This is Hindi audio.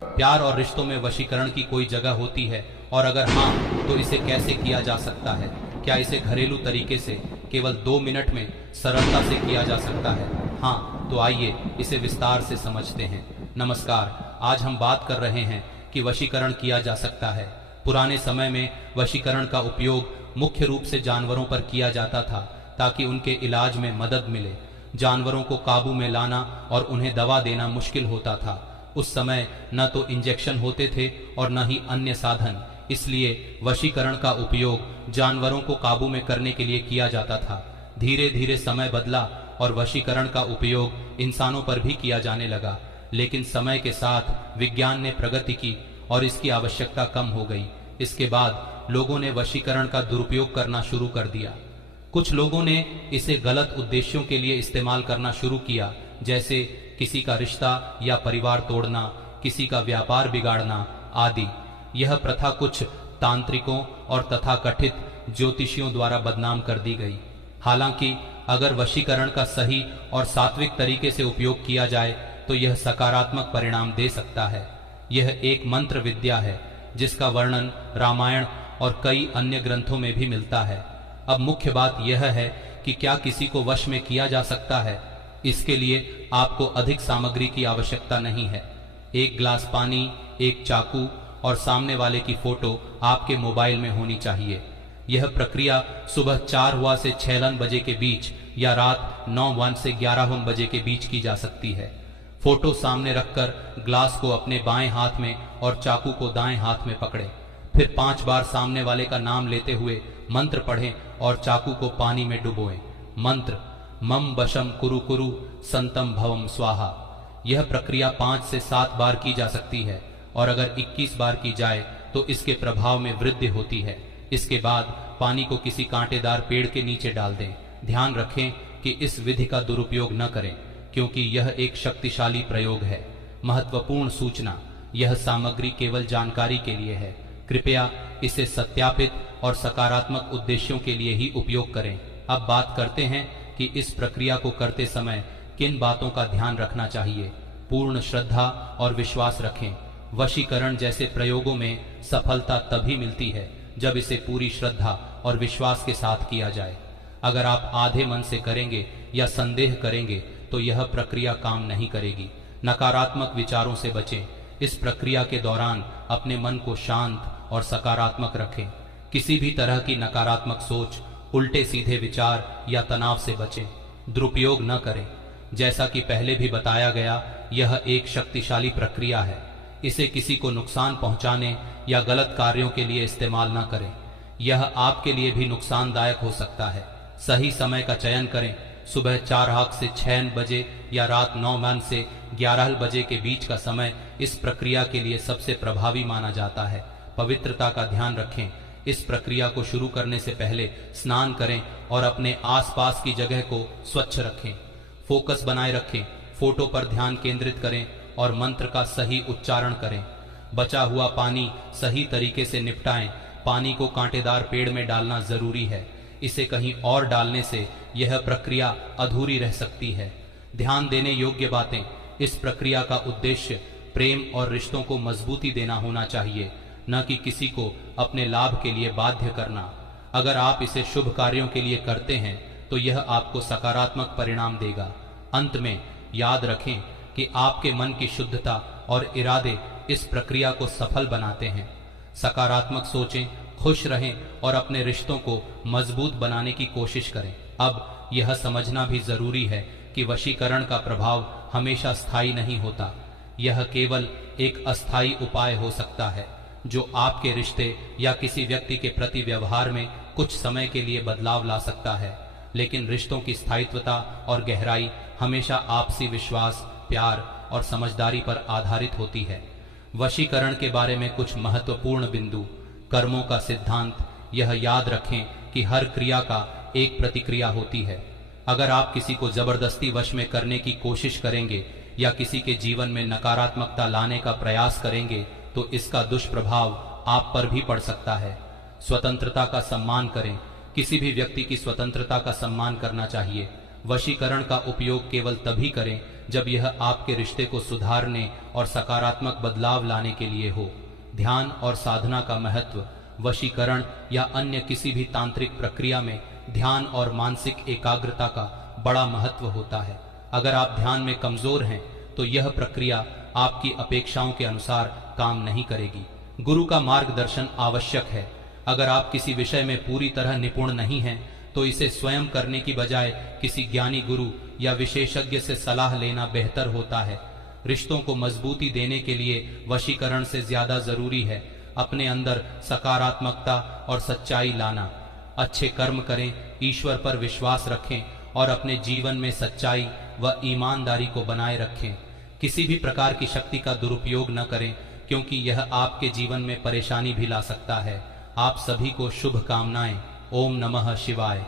प्यार और रिश्तों में वशीकरण की कोई जगह होती है, और अगर हाँ तो इसे कैसे किया जा सकता है? क्या इसे घरेलू तरीके से केवल 2 मिनट में सरलता से किया जा सकता है? हाँ, तो आइए इसे विस्तार से समझते हैं। नमस्कार, आज हम बात कर रहे हैं कि वशीकरण किया जा सकता है। पुराने समय में वशीकरण का उपयोग मुख्य रूप से जानवरों पर किया जाता था ताकि उनके इलाज में मदद मिले। जानवरों को काबू में लाना और उन्हें दवा देना मुश्किल होता था। उस समय न तो इंजेक्शन होते थे और न ही अन्य साधन, इसलिए वशीकरण का उपयोग जानवरों को काबू में करने के लिए किया जाता था। धीरे धीरे समय बदला और वशीकरण का उपयोग इंसानों पर भी किया जाने लगा, लेकिन समय के साथ विज्ञान ने प्रगति की और इसकी आवश्यकता कम हो गई। इसके बाद लोगों ने वशीकरण का दुरुपयोग करना शुरू कर दिया। कुछ लोगों ने इसे गलत उद्देश्यों के लिए इस्तेमाल करना शुरू किया, जैसे किसी का रिश्ता या परिवार तोड़ना, किसी का व्यापार बिगाड़ना आदि। यह प्रथा कुछ तांत्रिकों और तथाकथित ज्योतिषियों द्वारा बदनाम कर दी गई। हालांकि अगर वशीकरण का सही और सात्विक तरीके से उपयोग किया जाए तो यह सकारात्मक परिणाम दे सकता है। यह एक मंत्र विद्या है जिसका वर्णन रामायण और कई अन्य ग्रंथों में भी मिलता है। अब मुख्य बात यह है कि क्या किसी को वश में किया जा सकता है। इसके लिए आपको अधिक सामग्री की आवश्यकता नहीं है। एक गिलास पानी, एक चाकू और सामने वाले की फोटो आपके मोबाइल में होनी चाहिए। यह प्रक्रिया सुबह 4 से 6 बजे के बीच या रात 9 से 11 बजे के बीच की जा सकती है। फोटो सामने रखकर ग्लास को अपने बाएं हाथ में और चाकू को दाएं हाथ में पकड़ें। फिर 5 बार सामने वाले का नाम लेते हुए मंत्र पढ़ें और चाकू को पानी में डुबोएं। मंत्र मम वशम कुरु कुरु संतम भवम स्वाहा। यह प्रक्रिया 5 से 7 बार की जा सकती है और अगर 21 बार की जाए तो इसके प्रभाव में वृद्धि होती है। इसके बाद पानी को किसी कांटेदार पेड़ के नीचे डाल दें। ध्यान रखें कि इस विधि का दुरुपयोग न करें, क्योंकि यह एक शक्तिशाली प्रयोग है। महत्वपूर्ण सूचना, यह सामग्री केवल जानकारी के लिए है। कृपया इसे सत्यापित और सकारात्मक उद्देश्यों के लिए ही उपयोग करें। अब बात करते हैं कि इस प्रक्रिया को करते समय किन बातों का ध्यान रखना चाहिए। पूर्ण श्रद्धा और विश्वास रखें। वशीकरण जैसे प्रयोगों में सफलता तभी मिलती है जब इसे पूरी श्रद्धा और विश्वास के साथ किया जाए। अगर आप आधे मन से करेंगे या संदेह करेंगे तो यह प्रक्रिया काम नहीं करेगी। नकारात्मक विचारों से बचें। इस प्रक्रिया के दौरान अपने मन को शांत और सकारात्मक रखें। किसी भी तरह की नकारात्मक सोच, उल्टे सीधे विचार या तनाव से बचें। दुरुपयोग न करें। जैसा कि पहले भी बताया गया, यह एक शक्तिशाली प्रक्रिया है। इसे किसी को नुकसान पहुंचाने या गलत कार्यों के लिए इस्तेमाल न करें। यह आपके लिए भी नुकसानदायक हो सकता है। सही समय का चयन करें। सुबह 4 से 6 बजे या रात 9 से 11 बजे के बीच का समय इस प्रक्रिया के लिए सबसे प्रभावी माना जाता है। पवित्रता का ध्यान रखें। इस प्रक्रिया को शुरू करने से पहले स्नान करें और अपने आसपास की जगह को स्वच्छ रखें। फोकस बनाए रखें। फोटो पर ध्यान केंद्रित करें और मंत्र का सही उच्चारण करें। बचा हुआ पानी सही तरीके से निपटाएं। पानी को कांटेदार पेड़ में डालना जरूरी है। इसे कहीं और डालने से यह प्रक्रिया अधूरी रह सकती है। ध्यान देने योग्य बातें, इस प्रक्रिया का उद्देश्य प्रेम और रिश्तों को मजबूती देना होना चाहिए, न कि किसी को अपने लाभ के लिए बाध्य करना। अगर आप इसे शुभ कार्यों के लिए करते हैं तो यह आपको सकारात्मक परिणाम देगा। अंत में याद रखें कि आपके मन की शुद्धता और इरादे इस प्रक्रिया को सफल बनाते हैं। सकारात्मक सोचें, खुश रहें और अपने रिश्तों को मजबूत बनाने की कोशिश करें। अब यह समझना भी जरूरी है कि वशीकरण का प्रभाव हमेशा स्थायी नहीं होता। यह केवल एक अस्थायी उपाय हो सकता है जो आपके रिश्ते या किसी व्यक्ति के प्रति व्यवहार में कुछ समय के लिए बदलाव ला सकता है, लेकिन रिश्तों की स्थायित्वता और गहराई हमेशा आपसी विश्वास, प्यार और समझदारी पर आधारित होती है। वशीकरण के बारे में कुछ महत्वपूर्ण बिंदु। कर्मों का सिद्धांत, यह याद रखें कि हर क्रिया का एक प्रतिक्रिया होती है। अगर आप किसी को जबरदस्ती वश में करने की कोशिश करेंगे या किसी के जीवन में नकारात्मकता लाने का प्रयास करेंगे तो इसका दुष्प्रभाव आप पर भी पड़ सकता है। स्वतंत्रता का सम्मान करें। किसी भी व्यक्ति की स्वतंत्रता का सम्मान करना चाहिए। वशीकरण का उपयोग केवल तभी करें जब यह आपके रिश्ते को सुधारने और सकारात्मक बदलाव लाने के लिए हो। ध्यान और साधना का महत्व। वशीकरण या अन्य किसी भी तांत्रिक प्रक्रिया में ध्यान और मानसिक एकाग्रता का बड़ा महत्व होता है। अगर आप ध्यान में कमजोर हैं तो यह प्रक्रिया आपकी अपेक्षाओं के अनुसार काम नहीं करेगी। गुरु का मार्गदर्शन आवश्यक है। अगर आप किसी विषय में पूरी तरह निपुण नहीं हैं तो इसे स्वयं करने की बजाय किसी ज्ञानी गुरु या विशेषज्ञ से सलाह लेना बेहतर होता है। रिश्तों को मजबूती देने के लिए वशीकरण से ज्यादा जरूरी है अपने अंदर सकारात्मकता और सच्चाई लाना। अच्छे कर्म करें, ईश्वर पर विश्वास रखें और अपने जीवन में सच्चाई व ईमानदारी को बनाए रखें। किसी भी प्रकार की शक्ति का दुरुपयोग न करें, क्योंकि यह आपके जीवन में परेशानी भी ला सकता है। आप सभी को शुभकामनाएं। ओम नमः शिवाय।